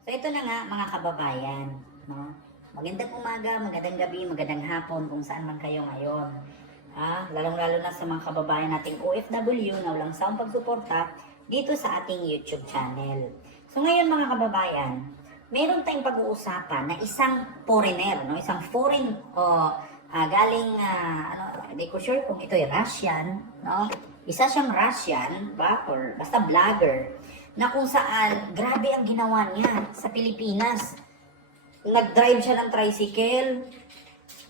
So ito na nga mga kababayan, no? Magandang umaga, magandang gabi, magandang hapon kung saan man kayo ngayon. Lalong-lalo na sa mga kababayan nating OFW na walang sawang pagsuporta dito sa ating YouTube channel. So ngayon mga kababayan, meron tayong pag-uusapan na isang foreigner, no? Isang foreign galing hindi ko sure kung ito ay Russian, no? Isa siyang Russian, ba? Or basta vlogger na kung saan grabe ang ginawa niya sa Pilipinas. Nag-drive siya ng tricycle,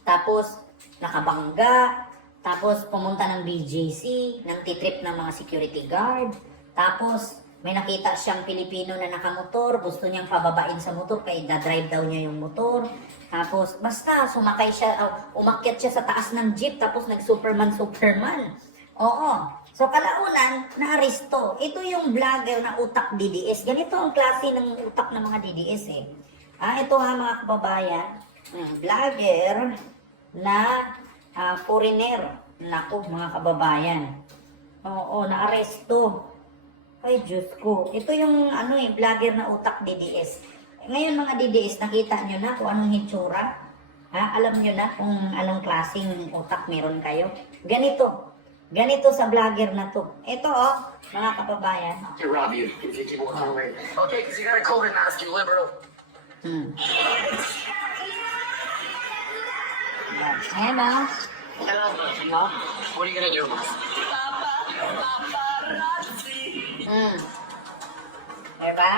tapos nakabangga, tapos pumunta ng BGC, nang titrip ng mga security guard, tapos may nakita siyang Pilipino na nakamotor, gusto niyang pababain sa motor, kaya dadrive daw niya yung motor. Tapos basta sumakay siya, umakyat siya sa taas ng jeep, tapos nag-Superman. Oo. So kalaunan, naaresto. Ito yung vlogger na utak DDS. Ganito ang klase ng utak ng mga DDS eh. Ito mga kababayan, vlogger na foreigner. Naku mga kababayan. Oo, naaresto. Ay Diyos ko. Ito yung vlogger na utak DDS. Ngayon mga DDS, nakita nyo na kung anong hitsura? Alam nyo na kung anong klaseng utak meron kayo? Ganito sa vlogger na to. Ito mga kababayan. To rob you if you keep walking away. Okay, because you got a COVID mask, you liberal. Ayan Hello. What are you gonna do? Diba?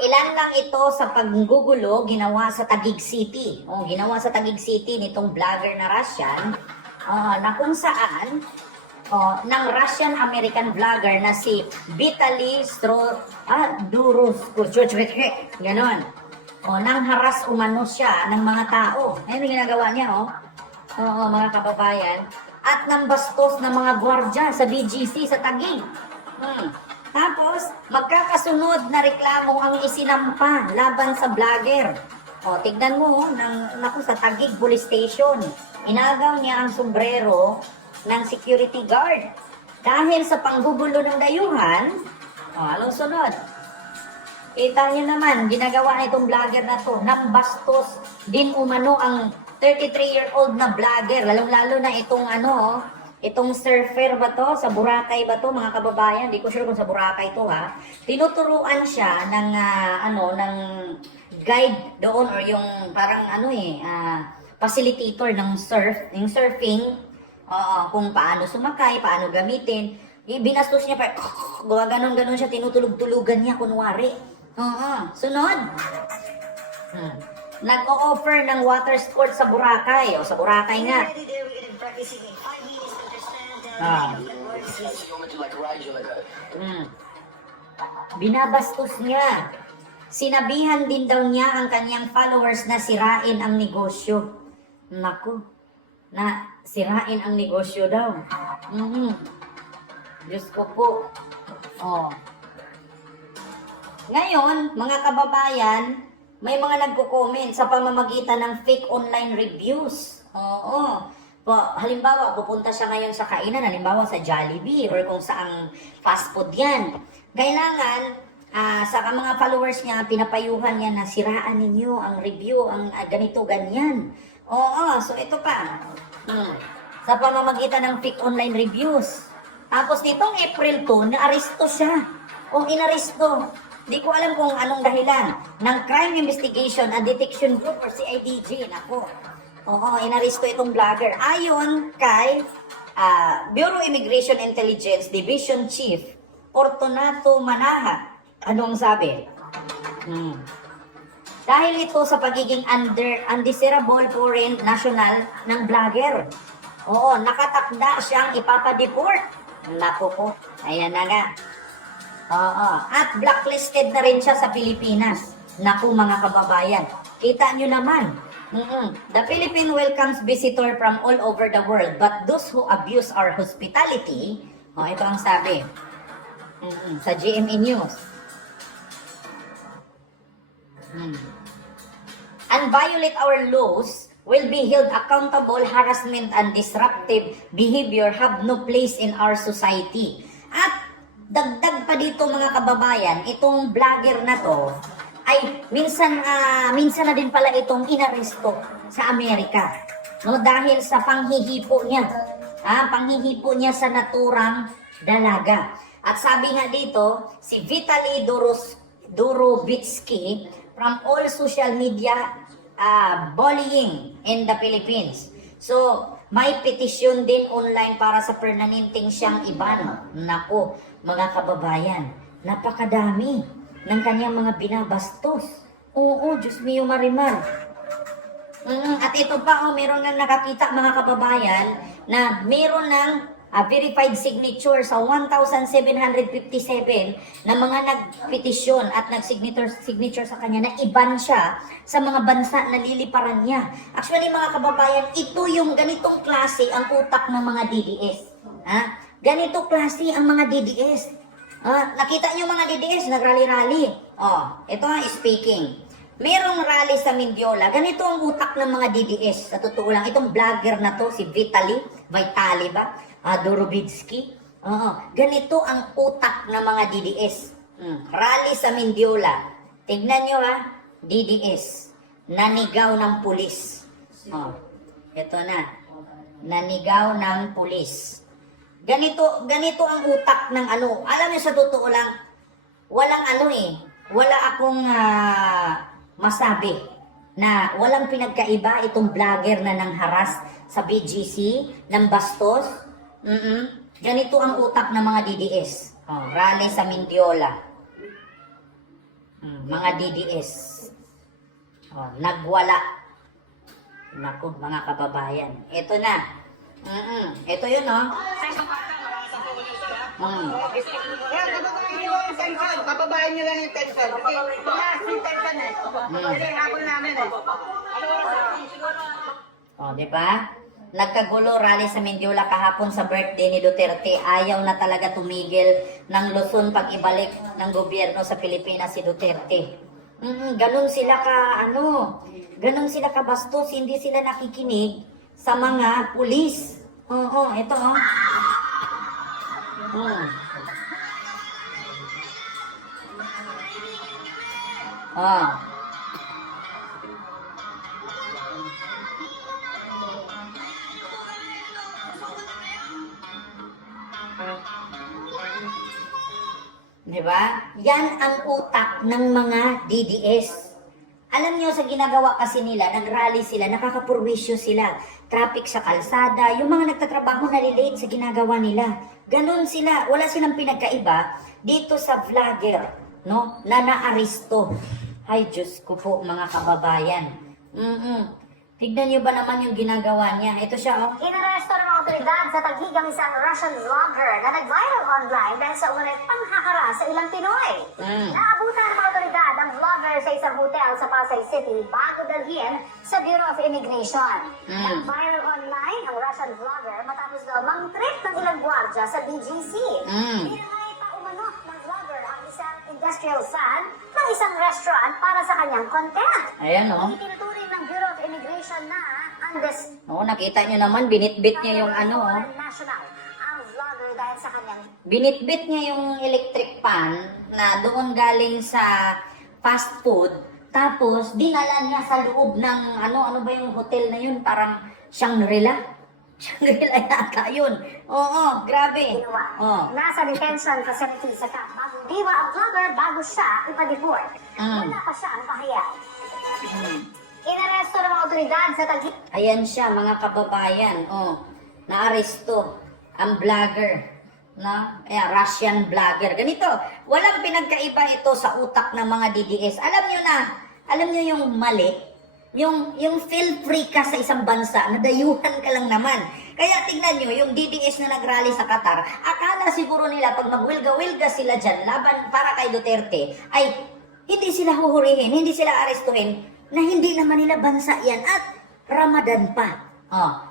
Ilan lang ito sa paggugulo ginawa sa Taguig City. Ginawa sa Taguig City nitong vlogger na Russian na kung saan ng Russian-American vlogger na si Vitaly Durusko. Ganon. Nang haras umano siya ng mga tao. Ayun yung ginagawa niya, mga kababayan. At nang bastos ng mga gwardya sa BGC sa Taguig. Tapos, magkakasunod na reklamo ang isinampa laban sa vlogger. Tignan mo, sa Taguig Police Station. Inagaw niya ang sombrero ng security guard. Dahil sa panggugulo ng dayuhan, anong sunod? Kita niyo naman, ginagawa na itong vlogger na to, nang bastos din umano ang 33-year-old na vlogger, lalong-lalo na itong surfer ba to, sa Boracay ba to mga kababayan, di ko sure kung sa Boracay to tinuturuan siya ng guide doon or yung parang facilitator ng surfing, kung paano sumakay, paano gamitin. Binastos niya pa, gawa ganon siya, tinutulog-tulugan niya kunwari. Sunod. Nag-o-offer ng water sport sa Boracay. Sa Boracay nga. Binabastos niya. Sinabihan din daw niya ang kanyang followers na sirain ang negosyo. Naku, na sirain ang negosyo daw. Diyos ko po. Ngayon, mga kababayan, may mga nagko-comment sa pamamagitan ng fake online reviews. Halimbawa, pupunta siya ngayon sa kainan, halimbawa sa Jollibee or kung saang fast food yan. Kailangan, sa mga followers niya, pinapayuhan niya na siraan ninyo ang review, ang ganito, ganyan. So ito pa. Sa pamamagitan ng fake online reviews. Tapos nitong April 2, naaresto siya. Kung inaresto, di ko alam kung anong dahilan ng Crime Investigation and Detection Group or CIDG. Nako. Inaresto itong vlogger. Ayon kay Bureau Immigration Intelligence Division Chief Fortunato Manaha. Anong sabi? Dahil ito sa pagiging undesirable foreign national ng vlogger. Nakatakda siyang ipapadeport. Naku po. Ayan na nga. At blacklisted na rin siya sa Pilipinas. Naku mga kababayan. Kita nyo naman. The Philippine welcomes visitor from all over the world, but those who abuse our hospitality, ito ang sabi sa GMA News. And violate our laws will be held accountable. Harassment and disruptive behavior have no place in our society. At dagdag pa dito mga kababayan, itong vlogger na to, ay minsan na din pala itong inaresto sa Amerika. No, dahil sa panghihipo niya. Panghihipo niya sa naturang dalaga. At sabi nga dito, si Vitaly Durobitsky from all social media bullying in the Philippines. So, may petisyon din online para sa permanenteng siyang iban. Nako, mga kababayan, napakadami ng kanyang mga binabastos. Oo, Diyos mio Marimar. At ito pa, meron nang nakakita mga kababayan na meron ng verified signature sa 1,757 na mga nagpetisyon at nag-signature sa kanya na iban siya sa mga bansa na liliparan niya. Actually mga kababayan, ito yung ganitong klase ang utak ng mga DDS. Ganito klase ang mga DDS. Nakita niyo mga DDS, nagrally-rally. Ito nga speaking. Merong rally sa Mindiola. Ganito ang utak ng mga DDS. Sa totoo lang, itong vlogger na to, si Vitaly ba? Durobitsky. Ganito ang utak ng mga DDS. Rally sa Mindiola. Tignan nyo DDS. Nanigaw ng pulis. Ito na. Nanigaw ng pulis. Ganito ang utak ng ano. Alam niyo sa totoo lang, wala akong masabi na walang pinagkaiba itong vlogger na nangharas sa BGC, ng bastos. Ganito ang utak ng mga DDS. Rally sa Mindiola. Mga DDS. Nagwala. Naku, mga kababayan. Ito na. Ito yun, Kababayan nyo lang yung tension. Tumaas yung tension Kasi hapon namin di ba? Nagkagulo rally sa Mindiola kahapon sa birthday ni Duterte. Ayaw na talaga tumigil ng Luzon pag ibalik ng gobyerno sa Pilipinas si Duterte. Ganun sila ka bastos, hindi sila nakikinig sa mga pulis. Ito Diba? Yan ang utak ng mga DDS. Alam nyo, sa ginagawa kasi nila, nag-rally sila, nakakapurwisyo sila. Traffic sa kalsada, yung mga nagtatrabaho na relate sa ginagawa nila. Ganon sila, wala silang pinagkaiba dito sa vlogger, no? Na naaresto. Ay, Diyos ko po, mga kababayan. Tignan nyo ba naman yung ginagawa niya? Ito siya, Inaresto ng mga otoridad sa taghigang isang Russian vlogger na nag-viral online dahil sa umunay panghahara sa ilang Pinoy. Naabutan ng mga otoridad ang vlogger sa isang hotel sa Pasay City bago dalhin sa Bureau of Immigration. Nag-viral online ang Russian vlogger matapos daw mang-trip ng ilang gwardiya sa BGC. Pinangay pa umano ng vlogger ang isang industrial van ng isang restaurant para sa kanyang content. Ayan, Itinuturing ng Bureau of Immigration na nakita nyo naman, binitbit niya yung national ang vlogger dahil sa kanyang binitbit niya yung electric pan na doon galing sa fast food, tapos dinala niya sa loob ng ano ba yung hotel na yun, parang Shangri-La yata yun. Grabe. Nasa detention facility sa Camp Bagong Diwa ang vlogger bago siya ipa-deport. Wala pa siya ang pahayag. Inaresto ng mga otoridad sa Ayan siya, mga kababayan. Naaresto ang vlogger. Russian vlogger. Ganito, walang pinagkaiba ito sa utak ng mga DDS. Alam nyo yung mali? Yung feel free ka sa isang bansa, nadayuhan ka lang naman. Kaya tignan nyo, yung DDS na nagrally sa Qatar, akala siguro nila pag magwilga-wilga sila dyan, laban para kay Duterte, ay hindi sila huhurihin, hindi sila arestuhin, na hindi naman nila bansa yan at Ramadan pa.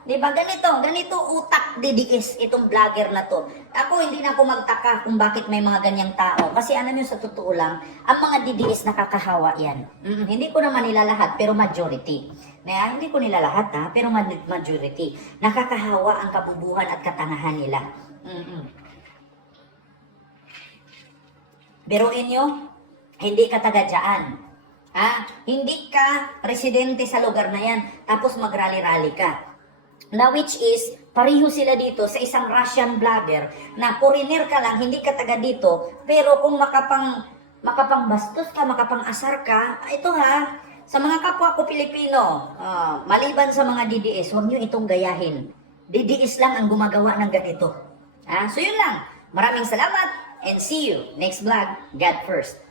Diba? Ganito utak DDS itong vlogger na to. Ako hindi na ako magtaka kung bakit may mga ganyang tao. Kasi alam nyo, sa totoo lang, ang mga DDS nakakahawa yan. Hindi ko naman nila lahat, pero majority. Hindi ko nila lahat pero majority. Nakakahawa ang kabubuhan at katangahan nila. Biruin nyo, hindi ka taga dyan. Hindi ka residente sa lugar na yan, tapos mag-rally-rally ka. Na which is, pareho sila dito sa isang Russian vlogger na foreigner ka lang, hindi ka taga dito, pero kung makapangbastos ka, makapang-asar ka, ito sa mga kapwa ko Pilipino, maliban sa mga DDS, huwag nyo itong gayahin. DDS lang ang gumagawa ng ganito. So yun lang. Maraming salamat and see you next vlog. God first.